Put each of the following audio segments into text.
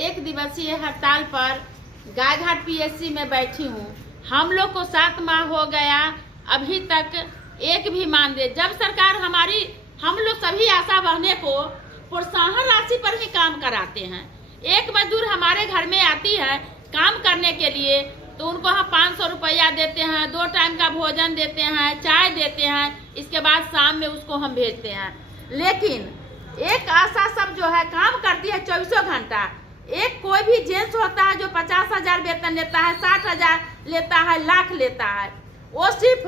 एक दिवसीय हड़ताल पर गायघाट पीएससी में बैठी हूँ। हम लोग को 7 माह हो गया, अभी तक एक भी मानदेय। जब सरकार हम लोग सभी आशा बहने को प्रोत्साहन राशि पर ही काम कराते हैं। एक मजदूर हमारे घर में आती है काम करने के लिए तो उनको हम 500 रुपया देते हैं, 2 टाइम का भोजन देते हैं, चाय देते हैं, इसके बाद शाम में उसको हम भेजते हैं। लेकिन एक आशा सब जो है काम करती है 24 घंटा। एक कोई भी जेंट्स होता है जो 50,000 वेतन लेता है, 60,000 लेता है, लाख लेता है, वो सिर्फ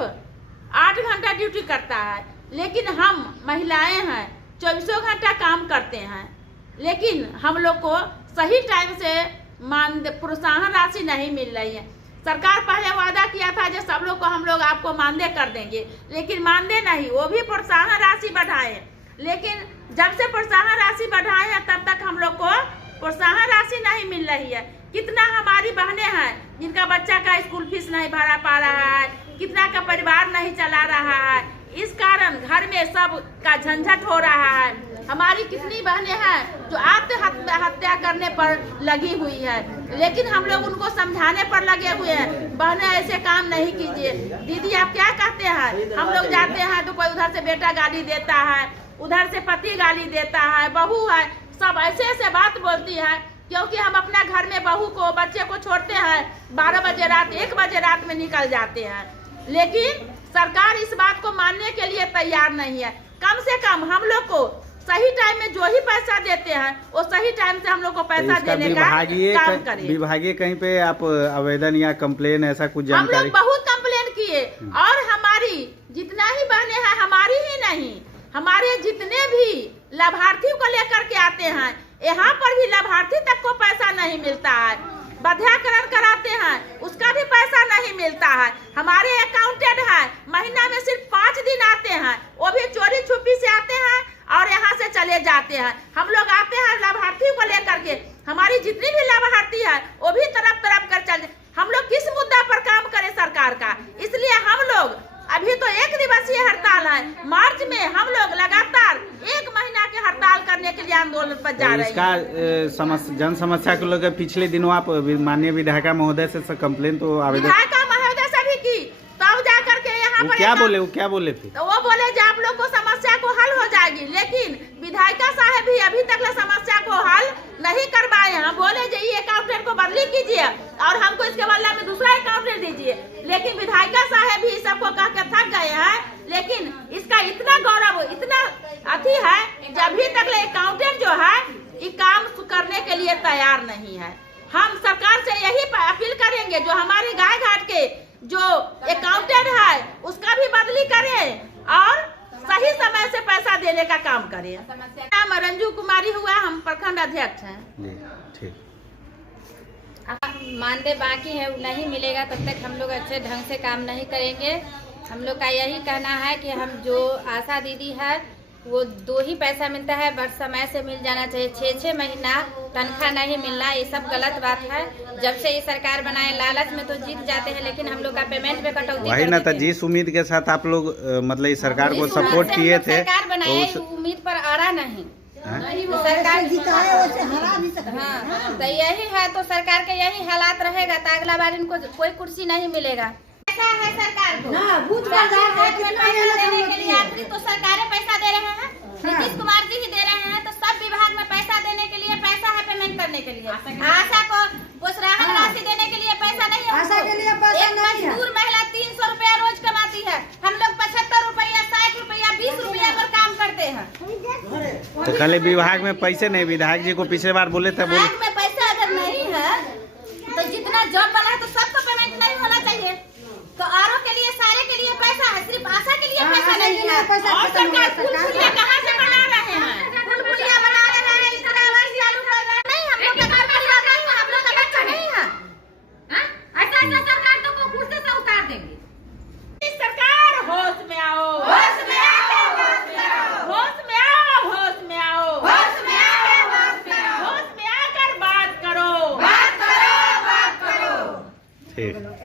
8 घंटा ड्यूटी करता है। लेकिन हम महिलाएं हैं 24 घंटा काम करते हैं, लेकिन हम लोग को सही टाइम से प्रोत्साहन राशि नहीं मिल रही है। सरकार पहले वादा किया था जो सब लोग को हम लोग आपको मानदेय कर देंगे, लेकिन मानदेय नहीं, वो भी प्रोत्साहन राशि बढ़ाए। लेकिन जब से प्रोत्साहन राशि बढ़ाए हैं तब तक हम लोग को प्रोत्साहन राशि नहीं मिल रही है। कितना हमारी बहनें हैं जिनका बच्चा का स्कूल फीस नहीं भरा पा रहा है, कितना का परिवार नहीं चला रहा है। इस कारण घर में सब का झंझट हो रहा है। हमारी कितनी बहनें हैं जो आत्महत्या करने पर लगी हुई है, लेकिन हम लोग उनको समझाने पर लगे हुए हैं, बहनें ऐसे काम नहीं कीजिए। दीदी आप क्या कहते हैं? हम लोग जाते हैं तो कोई उधर से बेटा गाली देता है, उधर से पति गाली देता है, बहू है, सब ऐसे ऐसे बात बोलती है। क्योंकि हम अपना घर में बहू को बच्चे को छोड़ते हैं 12 बजे रात 1 बजे रात में निकल जाते हैं, लेकिन सरकार इस बात को मानने के लिए तैयार नहीं है। कम से कम हम लोग को सही टाइम में जो ही पैसा देते हैं वो सही टाइम से हम लोग को पैसा देने का काम करें। विभागीय कहीं पे आप आवेदन या कंप्लेन ऐसा कुछ जानकारी? हम लोग बहुत कंप्लेन किए और हमारी जितना ही बहनें हैं, हमारी ही नहीं, हमारे जितने भी लाभार्थियों को लेकर के आते हैं, यहाँ पर भी लाभार्थी तक को पैसा नहीं मिलता है। बंध्याकरण कराते हैं उसका भी पैसा नहीं मिलता है। हमारे अकाउंटेंट है महीना में सिर्फ 5 दिन आते हैं, वो भी चोरी छुपी से आते हैं और यहाँ से चले जाते हैं। हम लोग आते हैं लाभार्थियों को लेकर के, हमारी जितनी भी लाभार्थी है वो भी तरफ कर चल। हम लोग किस मुद्दा पर काम करें सरकार का? इसलिए हम लोग अभी तो 1 दिवसीय हड़ताल है, मार्च में हम लोग लगातार 1 महीना के हड़ताल करने के लिए आंदोलन पर जा रहे हैं। इसका जन समस्या को लेकर पिछले दिनों आप माननीय विधायिका महोदय से कंप्लेन तो आवेदन विधायिका महोदय से भी की, तब जा करके यहाँ पर क्या बोले थे? तो वो बोले जो आप लोग को समस्या को हल हो जाएगी, लेकिन विधायिका साहब भी अभी तक समस्या को हल नहीं करवाए हैं। बोले जो ये अकाउंटेंट को बदली कीजिए और हमको इसके बदले में दूसरा अकाउंटेंट दीजिए, लेकिन विधायिका साहब भी सबको कह के थक गए हैं। लेकिन इसका इतना गौरव, इतना अति है कि अभी तक अकाउंटेंट जो है ये काम करने के लिए तैयार नहीं है। हम सरकार से यही अपील करेंगे जो हमारे गायघाट के जो अकाउंटेंट है उसका भी बदली करें और सही समय से पैसा देने का काम करें। नाम रंजू कुमारी हुआ, हम प्रखंड अध्यक्ष हैं। मानदेय बाकी है, नहीं मिलेगा तब तक हम लोग अच्छे ढंग से काम नहीं करेंगे। हम लोग का यही कहना है कि हम जो आशा दीदी है वो 2 ही पैसा मिलता है, बट समय से मिल जाना चाहिए। 6-6 महीना तनख्वाह नहीं मिलना, ये सब गलत बात है। जब से ये सरकार बनाए लालच में तो जीत जाते हैं, लेकिन हम लोग का पेमेंट में कटौती वही ना था। जिस उम्मीद के साथ आप लोग मतलब इस सरकार को सपोर्ट किए थे, सरकार बनाए उम्मीद पर अड़ा नहीं। तो सरकार जिताए वैसे हरा भी सकते हैं। हाँ, तो यही है, तो सरकार के यही हालात रहेगा तो अगला बार इनको कोई कुर्सी नहीं मिलेगा। ऐसा है सरकार को हाँ, बूथ सरकार बाजार वोट में कितना पैसा मेहनत हम देने लोग के लिए किए। आखिरी तो सरकारें पैसा दे रहे हैं, नीतीश कुमार जी ही दे रहे हैं, तो सब विभाग में पैसा देने के लिए पैसा है, पेमेंट करने के लिए। आशा को प्रोत्साहन राशि देने के लिए पैसा नहीं है। आशा के लिए पैसा एक नहीं है। मजदूर महिला 300 रुपया रोज कमाती है, हम लोग 75 रुपया, 60 रुपया, 20 रुपया पर काम करते हैं। तो कल विभाग में पैसे नहीं, विधायक जी को पिछले बार बोले थे, विभाग में पैसा अगर नहीं है तो जितना जॉब बना है तो सबको पेमेंट नहीं होना चाहिए। तो आरओ के लिए सारे के लिए पैसा है, सिर्फ आशा के लिए पैसा नहीं है। और सरकार पुलिया कहाँ से बना रहे हैं? पुलिया बना रहे हैं, इंदिरा आवास चालू कर रहे हैं। नहीं, हम लोग का घर परिवार नहीं है, हम लोग का बच्चा नहीं है। ऐसा सरकार तो को कुर्सी से उतार देंगे। इस सरकार होश में आओ, होश में आओ, होश में आओ, होश में आओ, होश में आओ, होश में आओ, होश में आओ, होश में आकर बात करो, बात करो, बात करो। ठीक।